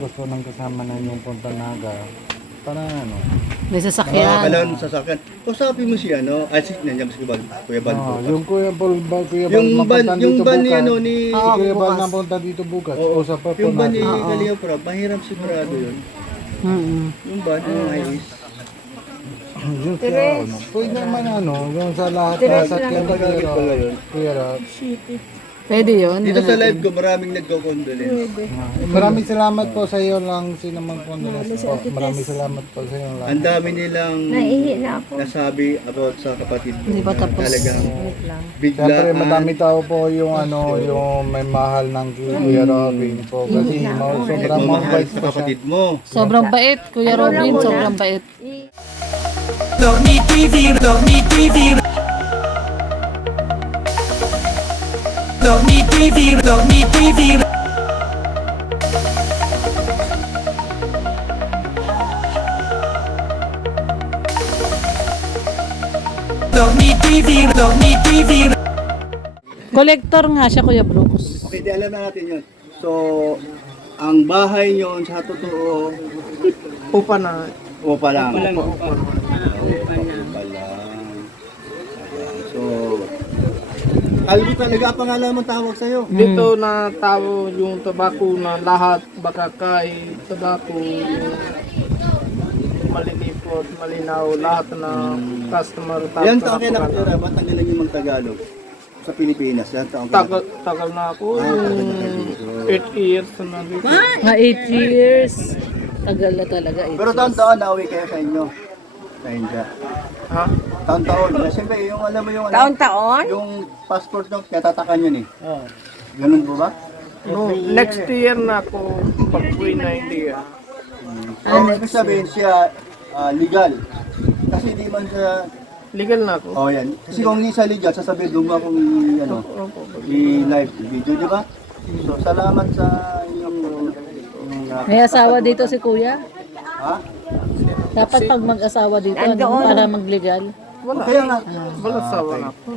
Gusto ng kasama na yung Punta Naga. Para ano? May sasakyan. Kailangan sasakyan. Kausapin mo si nandiyan si Kuya Bal Oh, bukas. yung Kuya Bal, Yung ban dito ni bukas. ni Oo, Si Kuya Bal bukas. na punta dito bukas. Oo, Usap pa po yung ban ni natin. Oo. Kaleo Prab, mahirap sigurado yun. Yung ban, yung ayos. Yung sa ano. Pwede naman ano, yung sa lahat na sakyan na Kuya Rob. Pwede yun. Dito sa live ko, maraming nagko-condolence. Maraming salamat po sa iyo lang sinamang condolence po. Maraming salamat po sa iyo lang. Ang dami nilang Naihi na ako. nasabi about sa kapatid ko. Hindi pa tapos. Talagang Siyempre biglaan. madami tao po yung ano, yung may mahal ng Kuya Robin po. Kasi sobrang Nagmamahal mabait sa po siya. kapatid mo. Sobrang bait, Kuya Robin. Sobrang bait. Dogme TV, Dogme TV. Dogme TV, Dogme TV. Dogme TV, Dogme TV. Collector nga siya, Kuya Brooks. Okay, di alam na natin yun. So, ang bahay nyo sa totoo, Upa na. upa lang. Upa. Upa lang. So, Kalbo talaga ang pangalan mong tawag sa'yo. Dito na tao yung tabako na lahat, bakakay, tabako, yung malinipot, malinaw, lahat na customer. Yan taon kayo nakatira, ba't ang galing yung mag-Tagalog sa Pilipinas? Yan taon kayo Tagal na ako, Ah, 8 years na dito. Mga 8 years. Tagal na talaga. 8 Pero taon-taon nauwi kayo sa inyo. Sa India. Ha? Taon-taon. Siyempre, yung alam mo yung Taon-taon? yung passport nyo, natatakan yun eh. Ganun po ba? No, next year na ako pag-uwi na India. So, ibig sabihin siya legal. Kasi di man siya, Legal na ako. oh yan. Kasi kung hindi siya legal, sasabihin doon mo akong i-live video, di ba? So, salamat sa inyong May asawa dito si Kuya. ha? Dapat pag mag-asawa dito, ano, para mag-legal. Wala. Kaya nga. Wala asawa na ako.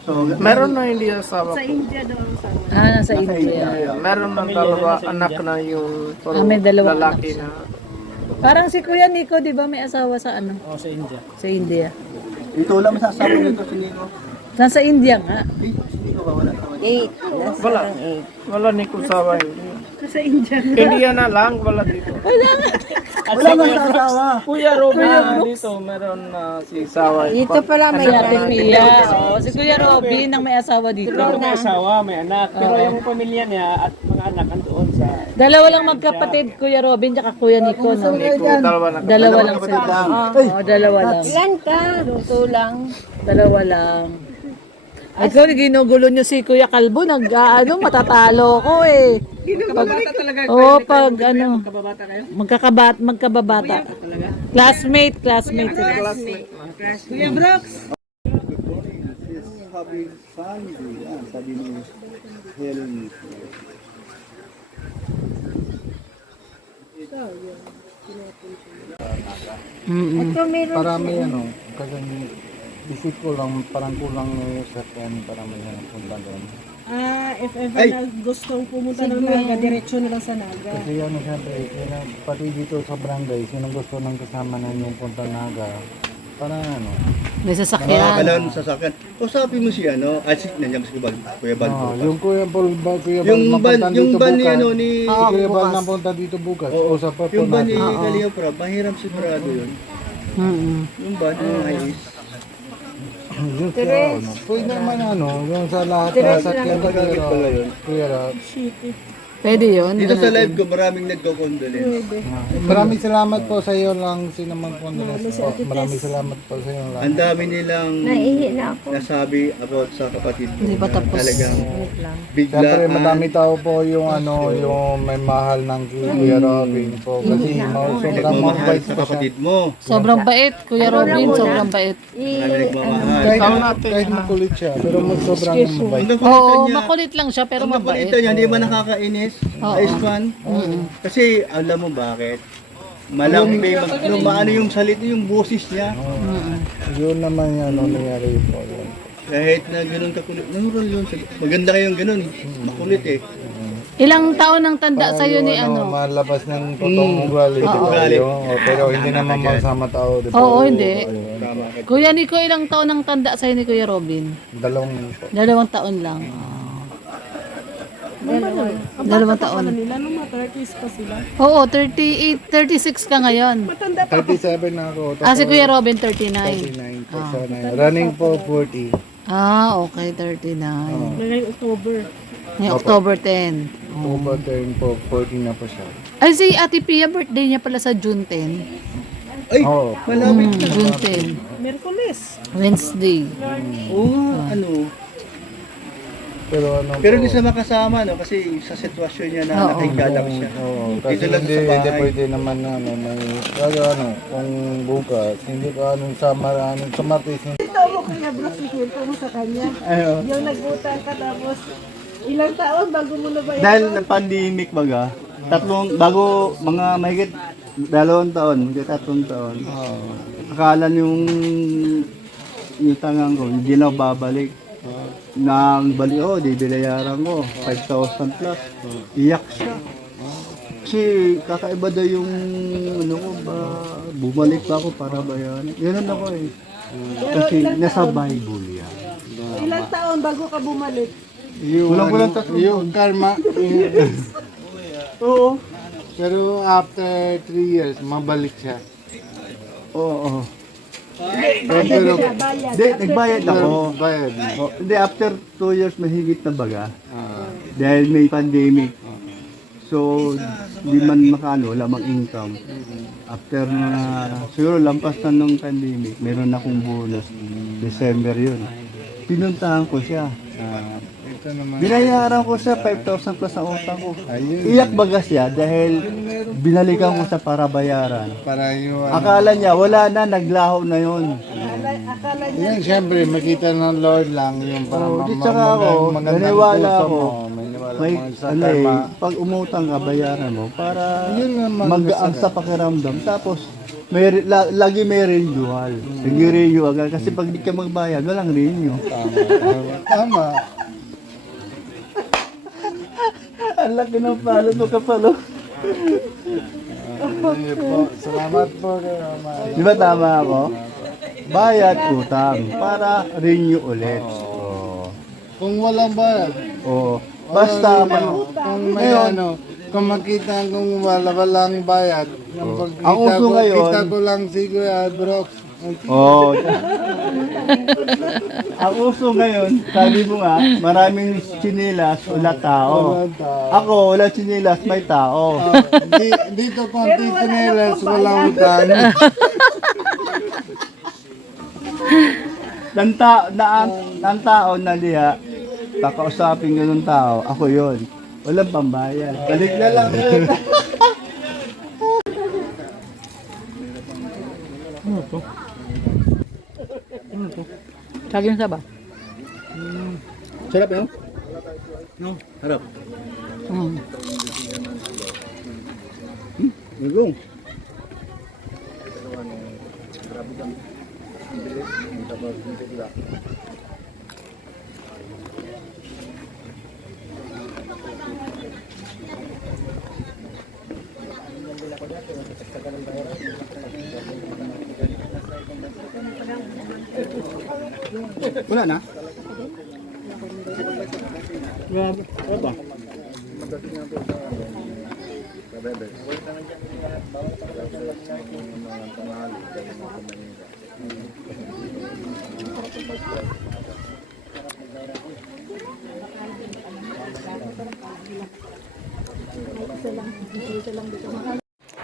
So, Meron na hindi asawa ko. Nasa India. Meron ng dalawa anak na yung May dalawa lalaki na. Parang si Kuya Nico, di ba may asawa sa ano? Sa India. Sa India. ito lang masasabi nito si Nico. Nasa India nga. Nico ba wala? 8. Wala. Wala ni kusawa yun. Sa India. India na lang, wala dito. Wala nga sa asawa. Kuya Robin dito, meron na si Sawa. Dito pala may Ate Pia. Oh, si Kuya Robin ang may asawa dito. May asawa, may anak. Pero yung pamilya niya at mga anak andoon sa Dalawa lang magkapatid, Kuya Robin tsaka Kuya Nico. No? dalawa na. Dalawa lang sila. Oo, dalawa lang. Ilan ka? Luto lang. Dalawa lang. Ikaw, ginugulo nyo si Kuya Kalbo, matatalo ko eh. Pag ano, magkababata. Classmate sila. Kuya Brooks. Having fun. Yan, sabi ni Helen. Ito meron. Parami ano, kasi isip ko lang, parang kulang yung sakyan para may punta doon. If ever Ay! na gustong pumunta ng Naga, diretso na lang sa Naga. Kasi ano siyempre, pati dito sa barangay, sinong gusto ng kasama na yung Punta Naga. Para ano? May sasakyan. Kailangan sasakyan. Kausapin mo si nandiyan si Kuya Bal Oh, bukas. yung Kuya Bal, Yung ban, mapunta yung dito ban ni bukas. ni Si Kuya Bal na punta dito bukas. Oo, Usap pa po yung ban ni natin. Kaleo Prab, mahirap sigurado yun. Yung ban, yung ayos. Yung sa ano, pwede naman ano, yung sa lahat na sakyan na Kuya Rob. Pwede yun. Dito sa live ko, maraming nagko-condolence. Maraming salamat po sa iyo lang sinamang condolence po. Maraming salamat po sa iyo lang. Ang dami nilang Naihi na ako. nasabi about sa kapatid ko. Hindi pa tapos. Talagang Siyempre biglaan. madami tao po yung ano, yung may mahal ng Kuya Robin po. Kasi sobrang Nagmamahal mabait sa po siya. kapatid mo. Sobrang bait, Kuya Robin. Sobrang bait. Marami nagmamahal. Kahit makulit siya, pero sobrang mabait. Ang Oo, nakulitan niya, makulit lang siya pero ang mabait. nakulitan niya, hindi ba nakakainis? Ayos man. Kasi alam mo bakit? Malambing, maano yung salita, yung boses niya. Yun naman yung ano nangyari po. Kahit na ganun kakulit, normal yun. Maganda kayong ganun. Makulit eh. Ilang taon ang tanda sa'yo ni ano? Malabas ng totoong ugali. Pero hindi naman masama tao. Diba? Oo, hindi. Kuya Nico, ilang taon ang tanda sa'yo ni Kuya Robin? 2 po. 2 taon lang. Dalawang taon. Nila nung mga 30s pa sila. Oo, 38, 36 ka ngayon. 37 na ako. Si Kuya Robin, 39. 39 po sana. Running po 40. Okay, 39. Ngayong October. Ngayong October 10. October 10 po, 40 na po siya. Ay, si Ate Pia, birthday niya pala sa June 10. Ay, Oo. malapit na. June 10. Merkulis. Wednesday. Oo nga, ano. Pero ano Pero po, hindi siya makasama, no? Kasi sa sitwasyon niya na nakahiga lang siya. Oo, kasi Dito lang hindi, sa hindi bahay. pwede naman na ano, may, kung bukas, hindi ka anong sa Martes, Ito mo Kuya Brooks, ikwento mo sa kanya. Ano? Yung nagutang ka tapos ilang taon bago mo na ba Dahil na pandemic baga, bago mga mahigit 2 taon, mahigit 3 taon. Akala yung tangang ko, hindi na babalik. Nang balik ako, di binayaran ko, 5,000 plus. Iyak siya. Kasi kakaiba daw yung ano ko ba, bumalik pa ako para bayaran. Ganun ako eh. Kasi nasa Bible yan. ilang taon bago ka bumalik? Walang tatlo. yung karma, Oo. pero after 3 years, mabalik siya. Oo. Pero, Hindi, nagbayad ako. bayad. Hindi, after 2 years mahigit na baga. Dahil may pandemic. So, di man makano, wala mang income. After na, siguro lampas na nung pandemic, meron akong bonus. December yun. Pinuntahan ko siya. Ito naman. Binayaran ko siya 5,000 plus ang utang ko. Iyak baga siya dahil binalikan ko siya para bayaran. Para yung Akala niya, wala na, naglaho na yun. yan, siyempre, makita ng Lord lang yung para Di tsaka ako, magandang naniwala puso ako. mo. Maniwala May, mo sa ano eh, karma. pag umutang ka, bayaran mo para Yun naman magaang gusto sa pakiramdam. Tapos, lagi may renewal. Hindi renew agad. Kasi pag di ka magbayad, walang renew. Tama. Ang laki ng palo mo kapalo. Sige po. Salamat po kayo, Mama. Di ba tama ako? Bayad, utang. Para renew ulit. Kung walang bayad, Basta, kung may ano, kung makita kung walang bayad, yung pagkita Ang uso ko, ngayon- kita ko lang si Kuya Brooks. Oh. Ang uso ngayon, sabi mo nga, maraming chinilas, wala tao. Walang tao. Ako, wala chinilas, may tao. Dito konti pinelas, walang utang. Ang tao na liha, kakausapin ganun tao, ako yon. Walang pambayad. Balik na lang. Saging saba. Sarap yun? No, harap. Nagong. Wala na? Grabe. Ano ba?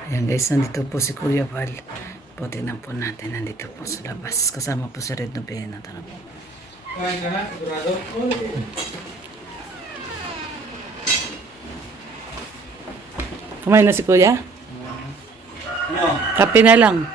Ayan guys, nandito po si Kuya Val. Po, tingnan po natin, nandito po sa labas. Kasama po si Red Novena. Tara po. Kumain na si Kuya? Kape na lang.